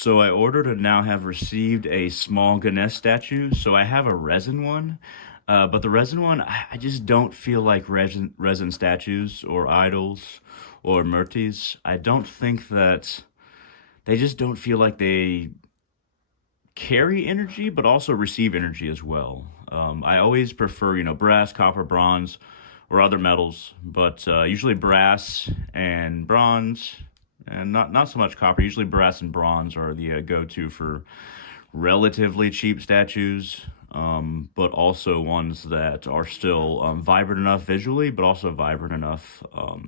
So I ordered and now have received a small Ganesh statue. So I have a resin one, but the resin one, I just don't feel like resin statues or idols or murtis. I don't think that they just don't feel like they carry energy, but also receive energy as well. I always prefer, brass, copper, bronze, or other metals, but usually brass and bronze, and not so much copper. Usually brass and bronze are the go-to for relatively cheap statues, but also ones that are still vibrant enough visually, but also vibrant enough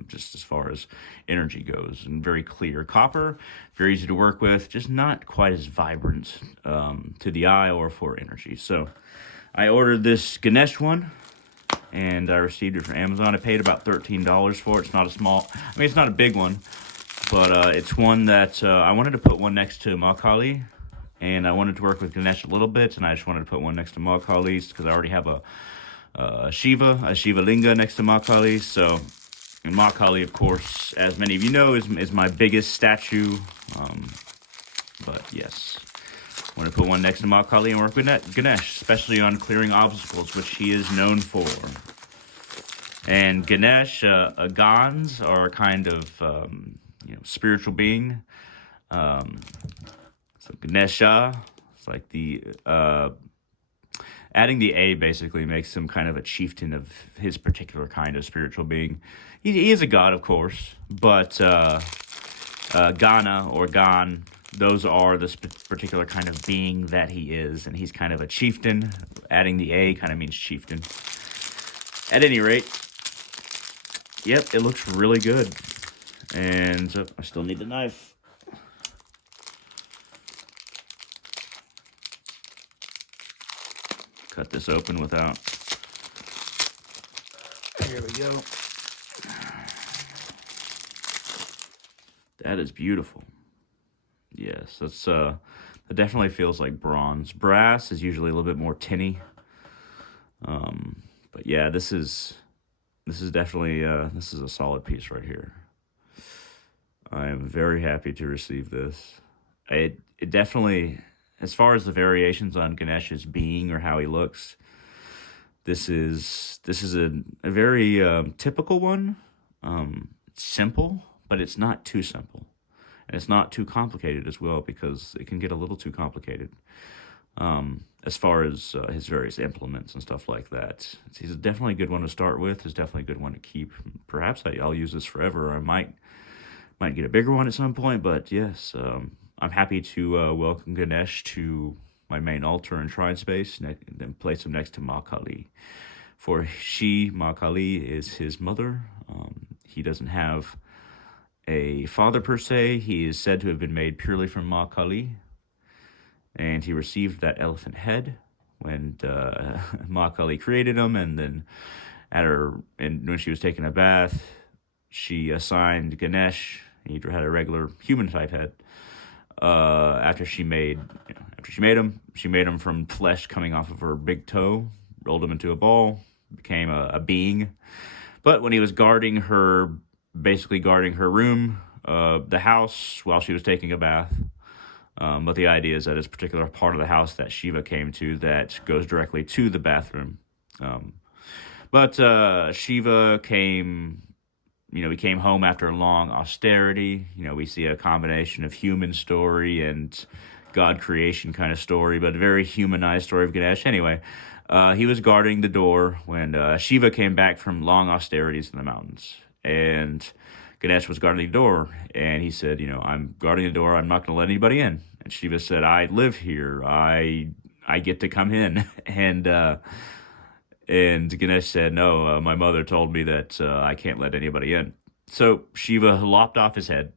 just as far as energy goes, and very clear. Copper, very easy to work with, just not quite as vibrant to the eye or for energy. So I ordered this Ganesh one. And I received it from Amazon. I paid about $13 for it. It's not a small, it's not a big one, but it's one that I wanted to put one next to Ma Kali, and I wanted to work with Ganesh a little bit, and I just wanted to put one next to Ma Kali's because I already have a Shiva Linga next to Ma Kali. So, and Ma Kali, of course, as many of you know, is my biggest statue. But yes, I want to put one next to Ma Kali and work with Ganesh, especially on clearing obstacles, which he is known for. And Ganesh, Gans are a kind of spiritual being. So Ganesha, it's like the adding the A basically makes him kind of a chieftain of his particular kind of spiritual being. He is a god, of course, but Gana or Gan, those are the particular kind of being that he is, and he's kind of a chieftain. Adding the A kind of means chieftain. At any rate, yep, it looks really good. And I still need the knife. Cut this open without. Here we go. That is beautiful. Yes, that's that definitely feels like bronze. Brass is usually a little bit more tinny. But yeah, this is definitely this is a solid piece right here. I am very happy to receive this. It definitely, as far as the variations on Ganesh's being or how he looks, this is a very typical one. It's simple, but it's not too simple. And it's not too complicated as well, because it can get a little too complicated as far as his various implements and stuff like that. He's definitely a good one to start with. He's definitely a good one to keep. Perhaps I'll use this forever. Or I might get a bigger one at some point, but yes, I'm happy to welcome Ganesh to my main altar and shrine space, and then place him next to Ma Kali. For Ma Kali, is his mother. He doesn't have a father per se. He is said to have been made purely from Ma Kali, and he received that elephant head when Ma Kali created him, and then when she was taking a bath, she assigned Ganesh. He had a regular human type head. After she made him, she made him from flesh coming off of her big toe, rolled him into a ball, became a being. But when he was basically guarding her room, the house, while she was taking a bath. But the idea is that it's a particular part of the house that Shiva came to that goes directly to the bathroom. But Shiva came. He came home after a long austerity. We see a combination of human story and God creation kind of story, but a very humanized story of Ganesh. Anyway, he was guarding the door when Shiva came back from long austerities in the mountains. And Ganesh was guarding the door, and he said, I'm guarding the door. I'm not going to let anybody in. And Shiva said, I live here. I get to come in. And Ganesh said, no, my mother told me that I can't let anybody in. So Shiva lopped off his head,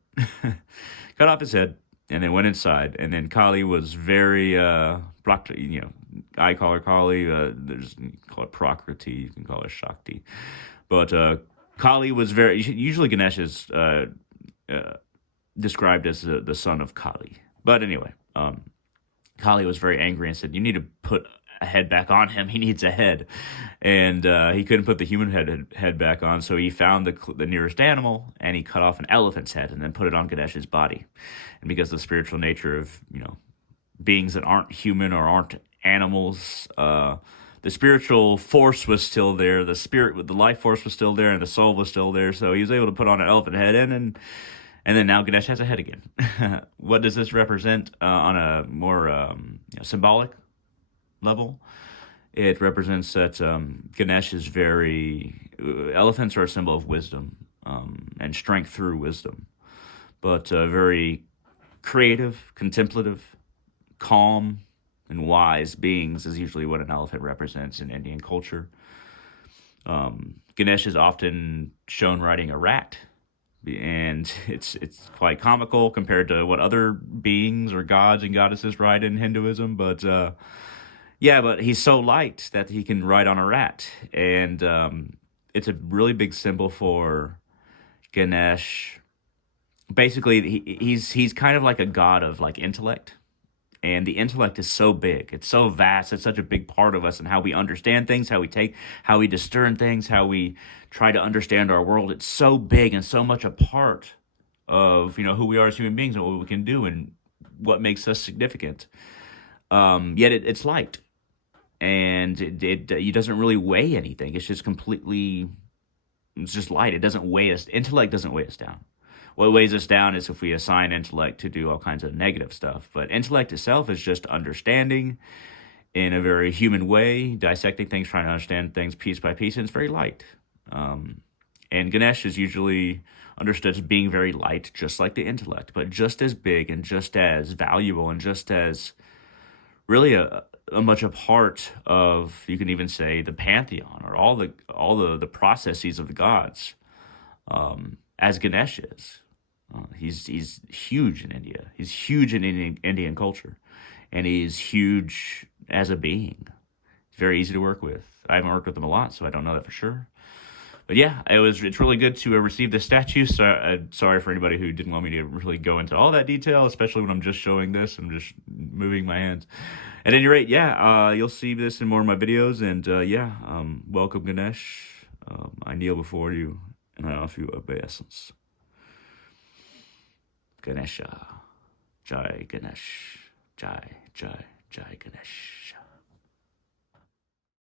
cut off his head, and then went inside. And then Kali was very, I call her Kali. You can call it Prakriti, you can call her Shakti. But Kali was usually Ganesh is described as the son of Kali. But anyway, Kali was very angry and said, you need to put a head back on him. He needs a head, and he couldn't put the human head back on. So he found the nearest animal, and he cut off an elephant's head and then put it on Ganesha's body. And because of the spiritual nature of beings that aren't human or aren't animals, the spiritual force was still there. The life force was still there, and the soul was still there. So he was able to put on an elephant head, and then now Ganesh has a head again. What does this represent on a more symbolic level? It represents that Ganesh is elephants are a symbol of wisdom and strength through wisdom, but very creative, contemplative, calm, and wise beings is usually what an elephant represents in Indian culture. Ganesh is often shown riding a rat, and it's quite comical compared to what other beings or gods and goddesses ride in Hinduism. But but he's so light that he can ride on a rat, and it's a really big symbol for Ganesh. Basically, he's kind of like a god of like intellect. And the intellect is so big, it's so vast, it's such a big part of us and how we understand things, how we discern things, how we try to understand our world. It's so big and so much a part of who we are as human beings and what we can do and what makes us significant. Yet it's light, and it doesn't really weigh anything. It's just light. It doesn't weigh us. Intellect doesn't weigh us down. What weighs us down is if we assign intellect to do all kinds of negative stuff. But intellect itself is just understanding in a very human way, dissecting things, trying to understand things piece by piece, and it's very light. And Ganesh is usually understood as being very light, just like the intellect, but just as big and just as valuable and just as really a much a part of, you can even say, the pantheon or all the processes of the gods, as Ganesh is. He's huge in India. He's huge in Indian culture, and he's huge as a being. He's very easy to work with. I haven't worked with him a lot, so I don't know that for sure. But yeah, it's really good to receive this statue. So, sorry for anybody who didn't want me to really go into all that detail, especially when I'm just showing this. I'm just moving my hands. At any rate, you'll see this in more of my videos. And welcome, Ganesh. I kneel before you, and I offer you obeisance. Ganesha. Jai Ganesh. Jai Ganesh.